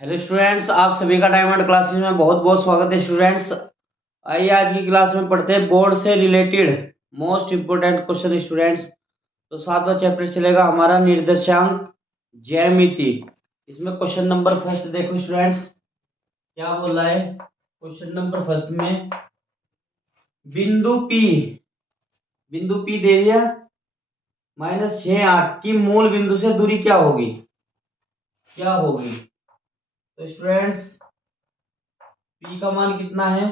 Hello students, आप सभी का डायमंड क्लासेस में बहुत बहुत स्वागत है। स्टूडेंट्स, आइए आज की क्लास में पढ़ते हैं बोर्ड से related most important question. Students, तो सातवां चैप्टर चलेगा हमारा निर्देशांक ज्यामिति। इसमें क्वेश्चन नंबर फर्स्ट देखो स्टूडेंट्स, क्या बोल रहा है। क्वेश्चन नंबर फर्स्ट में बिंदु पी दे दिया -6 8 की मूल बिंदु से दूरी क्या होगी। तो स्टूडेंट्स, पी का मान कितना है,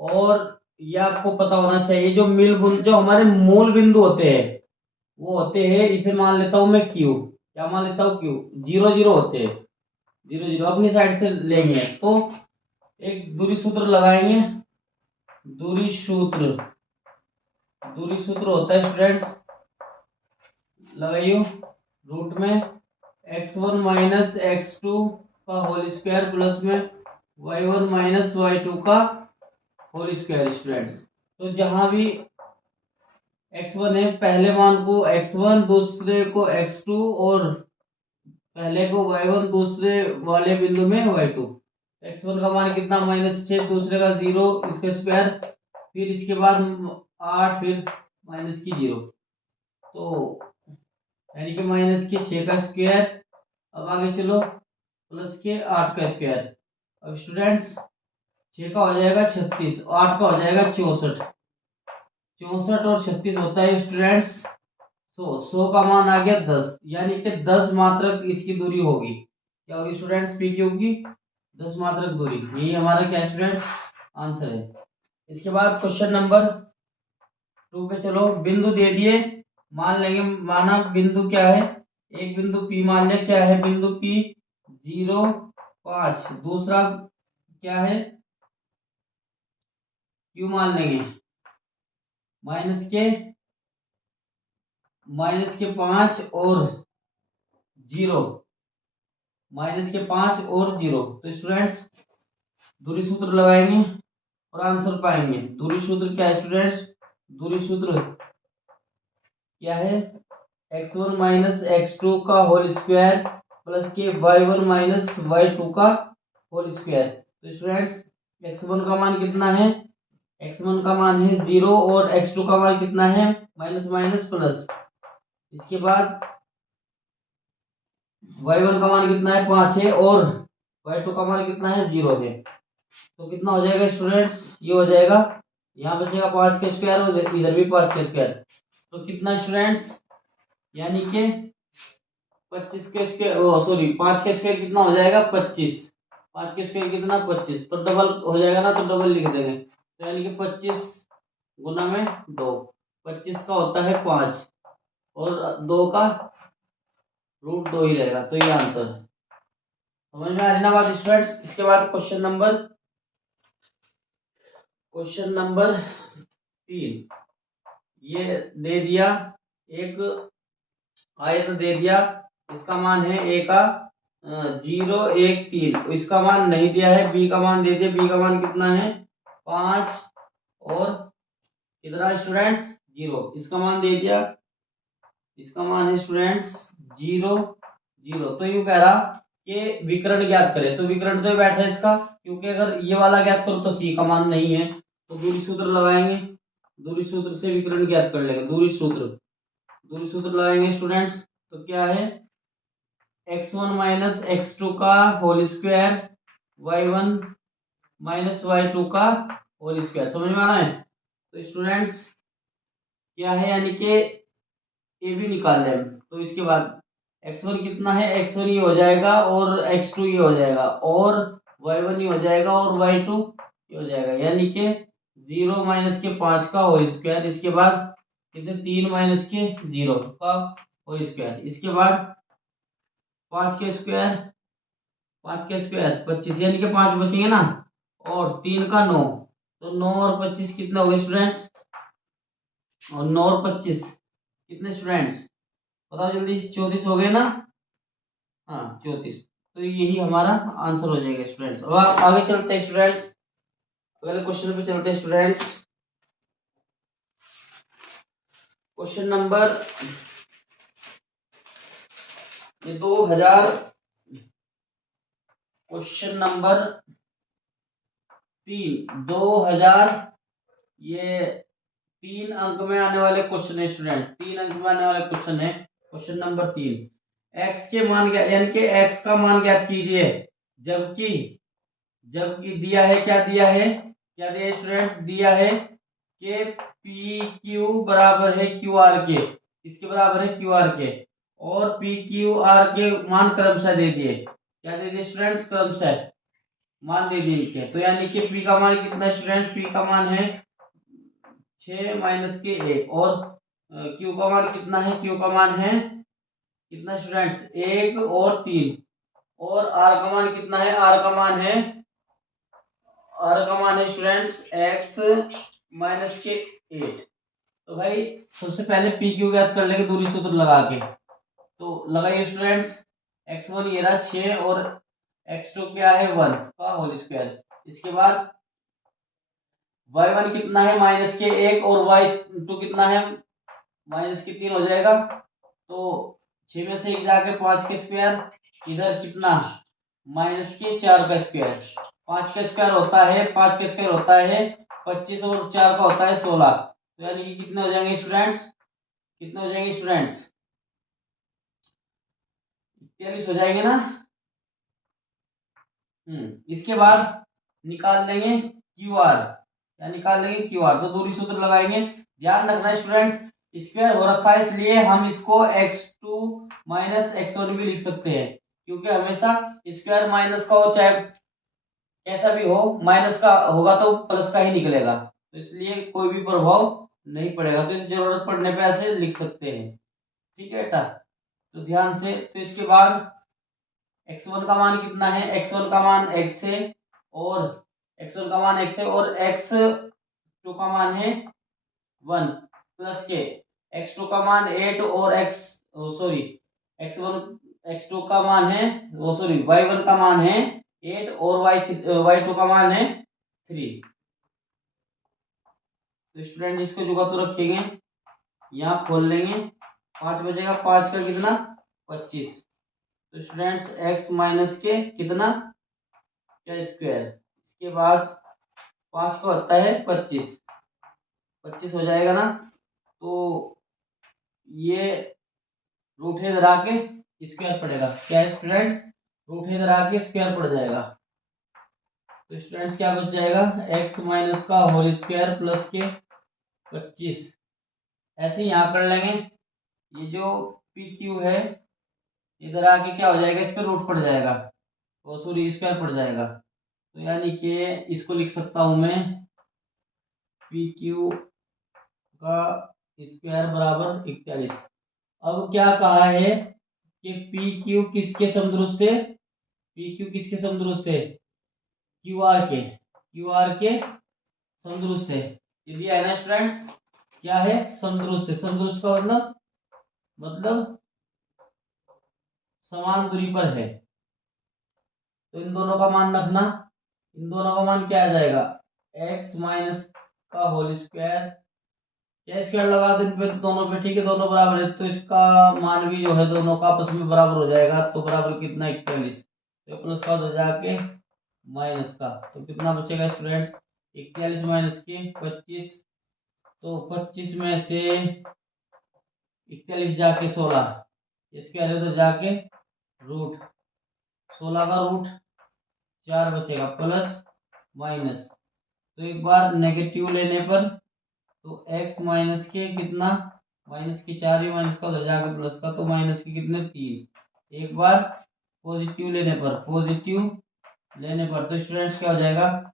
और ये आपको पता होना चाहिए जो हमारे मूल बिंदु होते हैं वो होते हैं, इसे मान लेता हूं मैं क्यू। क्या मान लेता हूं? क्यू। 0 0 होते हैं, 0 0 अपनी साइड से लेंगे तो एक दूरी सूत्र लगाएंगे। दूरी सूत्र दूरी सूत्र होता है स्टूडेंट्स, लगाइयो। रूट में x1 माइनस x2 का होल स्क्वायर प्लस में y1 माइनस y2 का होल स्क्वायर। स्टूडेंट्स, तो जहां भी x1 है, पहले मान को x1, दूसरे को x2 और पहले को y1, दूसरे वाले बिंदु में y2। x1 का मान कितना -6, दूसरे का 0, इसका स्क्वायर, फिर इसके बाद 8, फिर -0। तो यानी कि -6 का स्क्वायर। अब आगे चलो, +8 का स्क्वायर। अब स्टूडेंट्स, 6 का हो जाएगा 36, 8 का हो जाएगा 64। 64 और 36 होता है स्टूडेंट्स 100 का मान आ गया 10, यानी कि 10 मात्रक इसकी दूरी होगी। क्या होगी स्टूडेंट्स? पी क्यू की 10 मात्रक दूरी। यही हमारा क्या स्टूडेंट्स आंसर है। इसके बाद क्वेश्चन नंबर 2 पे चलो। बिंदु दे दिए, मान लेंगे, माना बिंदु क्या है, एक बिंदु पी मान लिया। क्या है बिंदु पी? 0 5। दूसरा क्या है? क्यू मान लेंगे, माइनस के 5 और 0, -5 और 0। तो स्टूडेंट्स, दूरी सूत्र लगाएंगे और आंसर पाएंगे। दूरी सूत्र क्या है स्टूडेंट्स? दूरी सूत्र क्या है? x1 माइनस x2 का होल स्क्वायर प्लस के y1 माइनस y2 का होल स्क्वायर। तो स्टूडेंट्स, x1 का मान कितना है? x1 का मान है 0 और x2 का मान कितना है? Minus minus plus. इसके बाद y1 का मान कितना है? 5 है, और y2 का मान कितना है? 0 है। तो कितना हो जाएगा स्टूडेंट्स? ये हो जाएगा, यहाँ बचेगा 5 का स्क्वायर और इधर भी 5 का स्क्वायर। तो कितना स्टूडेंट्स? यानी कि 25 के स्क्वायर, सॉरी, 5 का स्क्वायर कितना हो जाएगा? 25। 5 का स्क्वायर कितना? 25। तो डबल हो जाएगा ना, तो डबल लिख देंगे। तो यानी कि 25 गुना में 2। 25 का होता है 5 और 2 का √2 ही रहेगा। तो ये आंसर है। समझ में आ रही ना बात स्टूडेंट्स? इसके बाद क्वेश्चन नंबर 3। ये दे दिया, एक आयत दे दिया, इसका मान है a का 0 1 3। इसका मान नहीं दिया है, b का मान दे दिया। b का मान कितना है? 5 और कितना स्टूडेंट्स? 0। इसका मान दे दिया, इसका मान है स्टूडेंट्स 0 0। तो यूं कह रहा कि विकर्ण ज्ञात करे, तो विकर्ण तो बैठा है इसका, क्योंकि अगर ये वाला ज्ञात करो तो c का मान नहीं है। तो दूरी सूत्र लगाएंगे, दूरी सूत्र से विकर्ण ज्ञात कर लेंगे। दूरी सूत्र लगाएंगे स्टूडेंट्स, तो क्या है? x1 माइनस x2 का whole square, y1 minus y2 का होल स्क्वायर। समझ में आ रहा है? तो स्टूडेंट्स क्या है, यानी कि ए भी निकाल लें। तो इसके बाद x1 कितना है? x1 ये हो जाएगा, और x2 ये हो जाएगा, और y1 ये हो जाएगा, और y2 ये हो जाएगा। यानी कि 0 माइनस के 5 का होल स्क्वायर। इसके बाद कितने? 3 माइनस के 0 का होल स्क्वायर। इसके बाद 5 के स्क्वायर, 25, यानी कि 5 बचेंगे ना, और 3 का 9। तो 9 और 25 कितने हो गए स्टूडेंट्स? और 9 और 25 कितने स्टूडेंट्स? बताओ जल्दी। 34 हो गए ना? हाँ, 34। तो यही हमारा आंसर हो जाएगा स्टूडेंट्स। अब आप आगे चलते हैं स्टूडेंट्स, अगले क्वेश्चन पे चलते हैं स्टूडेंट्स। क्वेश्चन नंबर, ये 2000 क्वेश्चन नंबर 3, 2000, ये 3 अंक में आने वाले क्वेश्चन है स्टूडेंट, 3 अंक में आने वाले क्वेश्चन है। क्वेश्चन नंबर 3, एक्स के मान यानी कि एक्स का मान ज्ञात कीजिए, जबकि जबकि दिया है, क्या दिया है स्टूडेंट्स, दिया है कि पी क्यू बराबर है क्यू आर के, किसके बराबर है, क्यू आर के, और पी क्यू आर के मान क्रमशः दे दिए, क्या दे दिए स्टूडेंट्स, क्रमशः मान दे दिए इनके। तो यानी कि पी का मान कितना है स्टूडेंट्स, पी का मान है 6 माइनस के 1, और क्यू का मान कितना है, क्यू का मान है कितना स्टूडेंट्स, 1 और 3, और आर का मान कितना है, आर का मान है स्टूडेंट्स x माइनस के 8। तो भाई सबसे पहले पी क्यू ज्ञात कर लेंगे दूरी सूत्र लगा के। तो लगाइए स्टूडेंट्स, x1 ये रहा 6 और x2 क्या है 1 का होल स्क्वायर। इसके बाद y1 कितना है माइनस के 1 और y2 कितना है माइनस के 3 हो जाएगा। तो 6 में से 1 जाके 5 के स्क्वायर, इधर कितना माइनस के 4 का स्क्वायर, 5 का स्क्वायर होता है 5 का स्क्वायर होता है 25 और 4 का होता है 16। तो यानी कि कितने हो जाएंगे स्टूडेंट्स, कितने हो जाएंगे स्टूडेंट्स, 43 हो जाएंगे ना। इसके बाद निकाल लेंगे क्यू आर, या निकाल लेंगे क्यू आर, तो दूरी सूत्र लगाएंगे। ध्यान रखना स्टूडेंट, स्क्वायर हो रखा है इसलिए हम इसको x2 माइनस x1 भी लिख सकते हैं, क्योंकि हमेशा स्क्वायर माइनस का हो चाहे कैसा भी हो, माइनस का होगा तो प्लस का ही निकलेगा, तो इसलिए कोई भी प्रभाव नहीं पड़ेगा। तो इस जरूरत पड़ने पे ऐसे लिख सकते हैं, ठीक है बेटा। तो ध्यान से, तो इसके बाद x1 का मान कितना है, x1 का मान x है, और x1 का मान x है, और x2 का मान है 1 प्लस के x2 का मान 8 और x1 x2 का मान है y1 का मान है 8 और y2 का मान है 3। तो स्टूडेंट इसको जुगा तो रखेंगे, यहाँ खोल लेंगे, 5 बचेगा, 5 का कितना 25। तो स्टूडेंट्स x माइनस के कितना क्या स्क्वायर, इसके बाद 5 का होता है 25, 25 हो जाएगा ना। तो ये रूट है धरा के स्क्वायर पड़ेगा, क्या है स्टूडेंट्स, रूट है धरा के स्क्वायर पड़ जाएगा। तो स्टूडेंट्स क्या बच जाएगा, x माइनस का होल स्क्वायर प्लस के 25। ऐसे ही यहाँ कर लेंगे, ये जो पी क्यू है इधर आके क्या हो जाएगा, इस पर रूट पड़ जाएगा और सॉरी स्क्वायर पड़ जाएगा। तो यानी कि इसको लिख सकता हूं मैं पी क्यू का स्क्वायर बराबर 41। अब क्या कहा है कि पी क्यू किसके समदुरुस्त है, पी क्यू किसके समदुरुस्त है, क्यू आर के समदुरुस्त है। ये दिया है ना स्टूडेंट्स, क्या है समदुरुस्त है, समदुरुस्त का मतलब समान दूरी पर है। तो इन दोनों का मान रखना, इन दोनों का मान क्या आ जाएगा, x माइनस का होल स्क्वायर, क्या स्क्वायर लगा दो इन पे दोनों पे, ठीक है दोनों बराबर है, तो इसका मान भी जो है दोनों का आपस में बराबर हो जाएगा। तो बराबर कितना 41, तो प्लस का हो जाके माइनस का, तो कितना बचेगा स्टूडेंट्स 41 माइनस के 25। तो 25 में से 41 जाके 16, स्क्वायर है तो जाके रूट 16 का रूट 4 बचेगा प्लस माइनस। तो एक बार नेगेटिव लेने पर तो x माइनस के कितना माइनस के 4 ही माइनस का उधर जाके प्लस का, तो माइनस के कितने 3। एक बार पॉजिटिव लेने पर तो स्टूडेंट्स क्या हो जाएगा,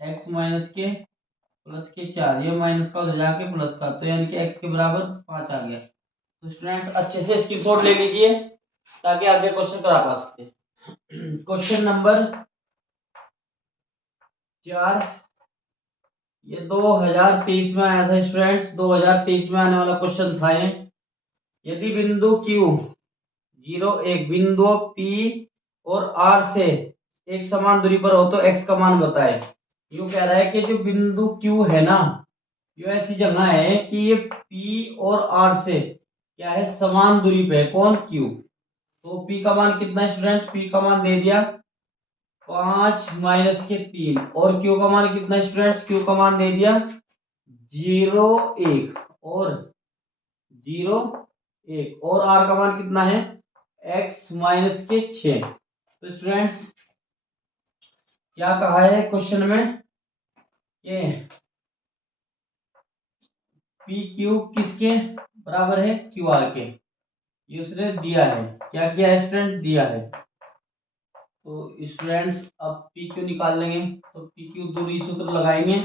x माइनस के प्लस के 4, ये माइनस का उधर जाके प्लस का, तो यानी कि x के बराबर 5 आ गया। तो स्टूडेंट्स अच्छे से स्क्रीनशॉट ले लीजिए ताकि आगे क्वेश्चन करा पा सके। क्वेश्चन नंबर 4, ये 2023 में आया था स्टूडेंट्स, 2023 में आने वाला क्वेश्चन था ये। यदि बिंदु Q 0 एक बिंदु P और R से एक समान दूरी पर हो तो x का मान बताए। यूं कह रहा है कि जो बिंदु Q है ना, ये ऐसी जगह है कि ये P और R से क्या है समान दूरी पे है, कौन Q। तो P का मान कितना है स्टूडेंट्स, P का मान दे दिया 5 माइनस के 3 और क्यू का मान कितना स्टूडेंट्स, क्यू का मान दे दिया 0 1 और 0 1 और आर का मान कितना है x माइनस के 6। तो स्टूडेंट्स क्या कहा है क्वेश्चन में कि पी क्यू किसके बराबर है, क्यू आर के, ये उसने दिया है। क्या किया है स्टूडेंट, दिया है। तो स्टूडेंट्स अब पी क्यू निकाल लेंगे, तो पी क्यू दूरी सूत्र लगाएंगे,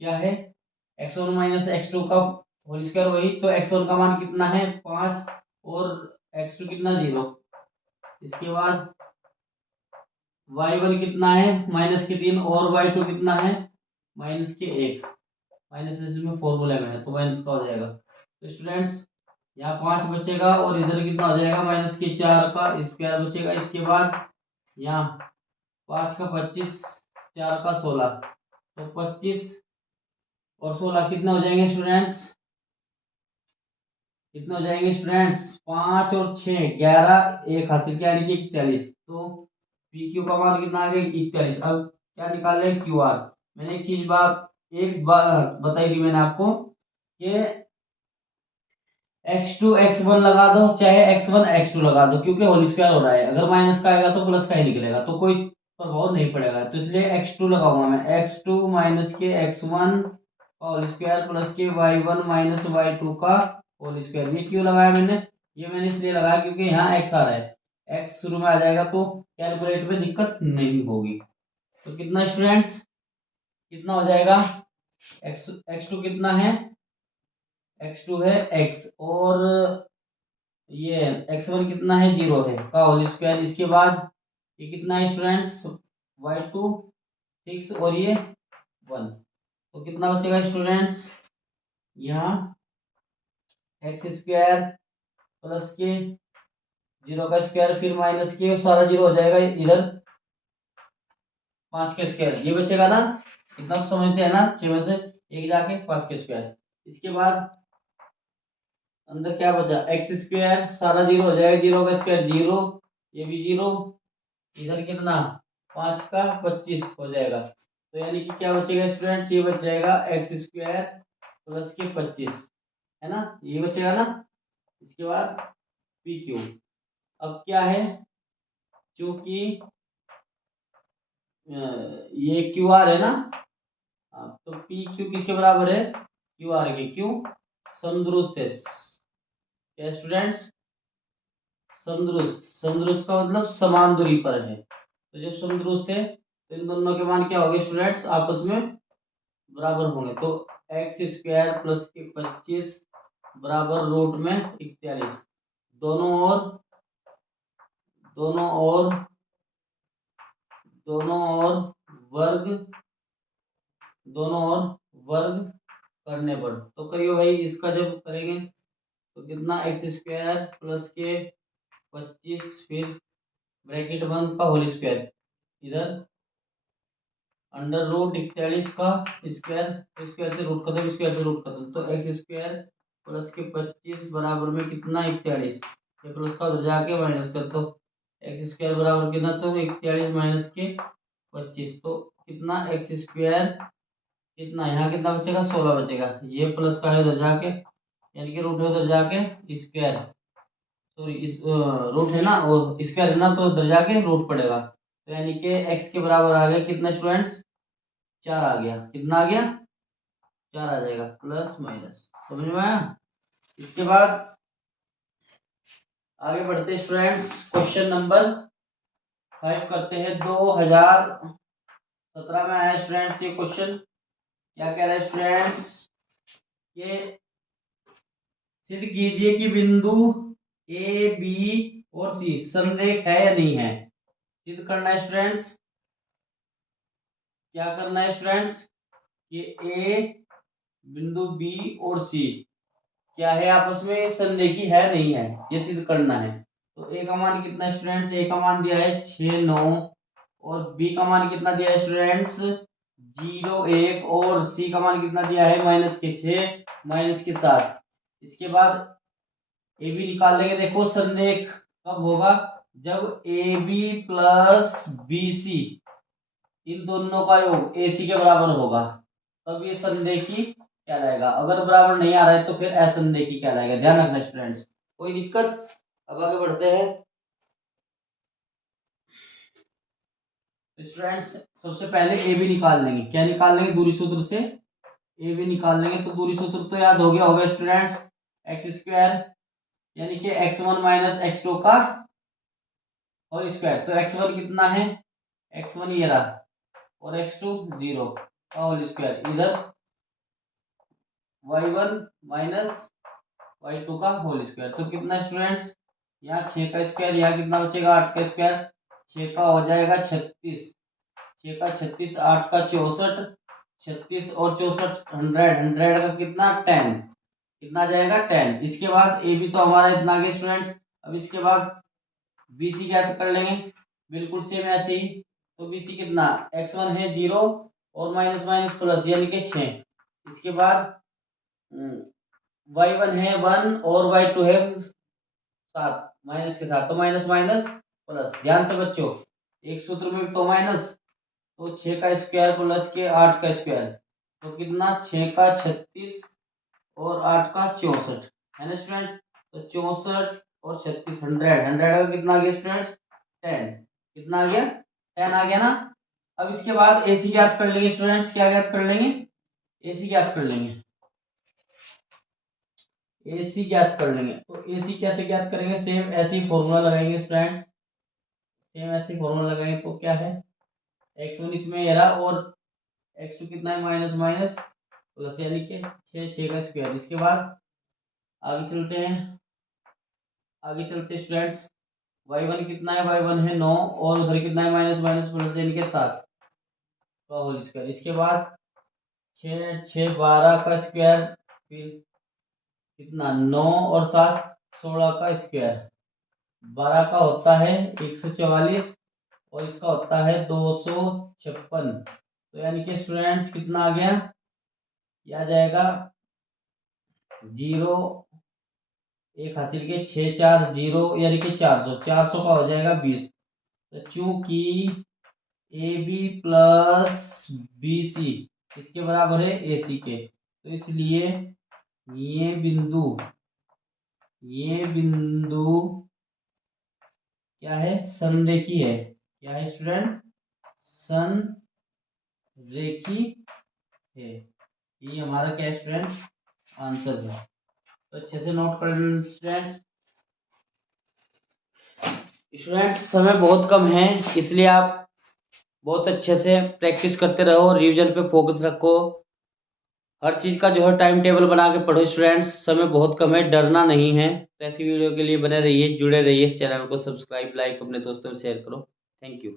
क्या है x1 माइनस x2 का होल स्क्वायर, वही तो x1 का मान कितना है 5 और x2 कितना 0। इसके बाद y1 कितना है माइनस के 3 और y2 कितना है माइनस के 1, माइनस इसमें फॉर्मूले में है तो माइनस का हो जाएगा। तो स्टूडेंट्स यहाँ 5 बचेगा और इधर कितना हो जाएगा माइनस के 4 का स्क्वायर बचेगा। इसके बाद यहाँ 5 का 25, 4 का 16, तो 25 और 16 कितने हो जाएंगे स्टूडेंट्स, कितने हो जाएंगे स्टूडेंट्स 5 और 6 11, एक हासिल किया यानी कि 41। तो पी क्यू का मान कितना आ गया 41। अब क्या निकाल रहे क्यू आर। मैंने एक चीज एक बात बताई थी मैंने आपको कि x2 x1 लगा दो चाहे x1 x2 लगा दो, क्योंकि होल स्क्वायर हो रहा है, अगर माइनस का आएगा तो प्लस का ही निकलेगा तो कोई प्रभाव नहीं पड़ेगा। तो इसलिए x2 लगाऊंगा मैं, x2 माइनस के x1 का होल स्क्वायर प्लस के y1 माइनस y2 का होल स्क्वायर। ये क्यों लगाया मैंने, ये मैंने इसलिए लगाया क्योंकि यहाँ x आ रहा है, x शुरू में आ जाएगा तो कैलकुलेट में दिक्कत नहीं होगी। तो कितना स्टूडेंट्स, कितना हो जाएगा x2 कितना है, x2 है x और ये x1 कितना है 0 है का होल स्क्वायर। इसके बाद ये कितना है स्टूडेंट्स y2 6 और ये 1, तो कितना बचेगा स्टूडेंट्स यहाँ एक्स स्क्वायर प्लस के 0 का स्क्वायर फिर माइनस के सारा 0 हो जाएगा, इधर 5 के स्क्वायर ये बचेगा ना, इतना तो समझते हैं ना, 6 में से एक जाके 5 के स्क्वायर। इसके बाद अंदर क्या बचा एक्स स्क्वायर सारा 0 हो जाएगा, 0 का स्क्वायर 0, ये भी 0, इधर कितना 5 का 25 हो जाएगा। तो यानी कि क्या बचेगा स्टूडेंट्स, ये बच जाएगा एक्स स्क्वायर प्लस के 25 है ना, ये बचेगा ना। इसके बाद पी क्यू, अब क्या है क्योंकि ये क्यू आर है ना, तो पी क्यू किसके बराबर है क्यू आर के, क्यों समदुरुस्त है क्या स्टूडेंट्स, समदुरुस्त, समदुरुस्त का मतलब समान दूरी पर है। तो जब समदुरुस्त है तो इन दोनों के मान क्या होंगे स्टूडेंट्स आपस में बराबर होंगे। तो एक्स स्क्वायर प्लस के 25 बराबर रूट में 41, दोनों ओर दोनों ओर दोनों ओर वर्ग, दोनों ओर वर्ग करने पर, तो करिए भाई इसका जब करेंगे तो कितना एक्स स्क्वायर प्लस के 25 फिर ब्रैकेट बंद का होल स्क्वायर, इधर अंडर रूट 41 का स्क्वायर, स्क्वायर से रूट खत्म, स्क्वायर से रूट खत्म, तो एक्स स्क्वायर प्लस के 25 बराबर में कितना 41, ये प्लस का उधर जाके माइनस कर, तो एक्स स्क्वायर बराबर कितना तो 41 माइनस के 25, तो कितना एक्स स्क्वायर कितना यहाँ कितना बचेगा 16 बचेगा, ये प्लस का है उधर जाके यानी कि रूट है उधर जाके स्क्वायर, सॉरी इस रूट है ना और स्क्वायर है ना तो उधर जाके रूट पड़ेगा। तो यानी कि एक्स के बराबर आ गया कितना स्टूडेंट्स 4 आ गया, कितना आ गया 4 आ जाएगा प्लस माइनस, समझ में आया। इसके बाद आगे बढ़ते स्टूडेंट्स क्वेश्चन नंबर 5 करते हैं। 2017 में आया स्टूडेंट्स ये क्वेश्चन, क्या कह रहा है स्टूडेंट्स, ये सिद्ध कीजिए कि बिंदु ए बी और सी संरेख है या नहीं है, सिद्ध करना है स्टूडेंट्स। क्या करना है स्टूडेंट्स कि ए बिंदु बी और सी क्या है आपस में संरेखी है नहीं है, ये सिद्ध करना है। तो ए का मान कितना है स्टूडेंट्स, ए का मान दिया है 6 9 और बी का मान कितना दिया है स्टूडेंट्स 0 1 और सी का मान कितना दिया है माइनस के 6 माइनस के 7। इसके बाद ए बी निकाल लेंगे, देखो संरेख कब होगा जब A B plus B C इन दोनों का योग AC के बराबर होगा, तब ये संरेखी कहलाएगा। अगर बराबर नहीं आ रहा है तो फिर असंरेखी कहलाएगा। ध्यान रखना स्टूडेंट्स। कोई दिक्कत? अब आगे बढ़ते हैं। स्टूडेंट्स सबसे पहले ए बी निकाल लेंगे। क्या निकाल लेंगे? दूरी सूत्र से ए बी निकाल लेंगे। तो दूरी सूत्र तो याद हो गया होगा स्टूडेंट्स, एक्स स्क्वायर यानी कि x1 माइनस x2 का होल स्क्वायर। तो x1 कितना है? x1 ये रहा, और x2 0 का होल स्क्वायर। इधर y1 माइनस y2 का होल स्क्वायर। तो कितना स्टूडेंट्स? यहाँ 6 का स्क्वायर, यहाँ कितना बचेगा? 8 का स्क्वायर। 6 का हो जाएगा 36, 6 का 36, 8 का 64, 36 और 64 100, 100 का कितना? 10। कितना आ जाएगा? 10। इसके बाद ए बी तो हमारा इतना आ गया स्टूडेंट्स। अब इसके बाद BC ज्ञात कर लेंगे, बिल्कुल सेम ऐसे ही। तो BC कितना? x1 है 0 और माइनस माइनस प्लस यानी कि 6। इसके बाद y1 है 1 और y2 है 7 माइनस के साथ, तो माइनस माइनस प्लस। ध्यान से बच्चों, एक सूत्र में तो माइनस, तो 6 का स्क्वायर प्लस के 8 का स्क्वायर, तो कितना? 6 का 36 और 8 का 64 है ना स्टूडेंट्स। तो 64 और 36 100, 100 का कितना आ गया स्टूडेंट्स? 10। कितना आ गया? 10 आ गया ना। अब इसके बाद AC ज्ञात कर लेंगे स्टूडेंट्स। क्या ज्ञात कर लेंगे? AC ज्ञात कर लेंगे। AC ज्ञात कर लेंगे। तो AC कैसे ज्ञात करेंगे? सेम ऐसे ही फॉर्मूला लगाएंगे स्टूडेंट्स। सेम ऐसे फॉर्मूला लगाएंगे। तो क्या है? x1 इसमें ये रहा और x2 कितना है? माइनस माइनस प्लस यानी कि 6 का स्क्वायर। इसके बाद आगे चलते हैं, आगे चलते स्टूडेंट्स। y1 कितना है? y1 है 9 और उधर कितना है? माइनस माइनस प्लस यानी कि 7 का होल स्क्वायर। इसके बाद 6 6 12 का स्क्वायर, फिर कितना? 9 और 7 16 का स्क्वायर। 12 का होता है 144 और इसका होता है 256। तो यानी कि स्टूडेंट्स कितना आ गया? यह आ जाएगा 0 एक हासिल के 6 4 0 यानी कि 400, 400 का हो जाएगा 20। तो चूंकि ए बी प्लस BC इसके बराबर है AC के, तो इसलिए ये बिंदु क्या है? संरेखी है। क्या है स्टूडेंट? संरेखी है। ये हमारा क्या स्टूडेंट? आंसर है। तो अच्छे से नोट कर लें स्टूडेंट्स। स्टूडेंट्स समय बहुत कम है, इसलिए आप बहुत अच्छे से प्रैक्टिस करते रहो, रिवीजन पे फोकस रखो। हर चीज़ का जो है टाइम टेबल बना के पढ़ो स्टूडेंट्स। समय बहुत कम है, डरना नहीं है। तो ऐसी वीडियो के लिए बने रहिए, जुड़े रहिए। इस चैनल को सब्सक्राइब, लाइक, अपने दोस्तों में शेयर करो। Thank you.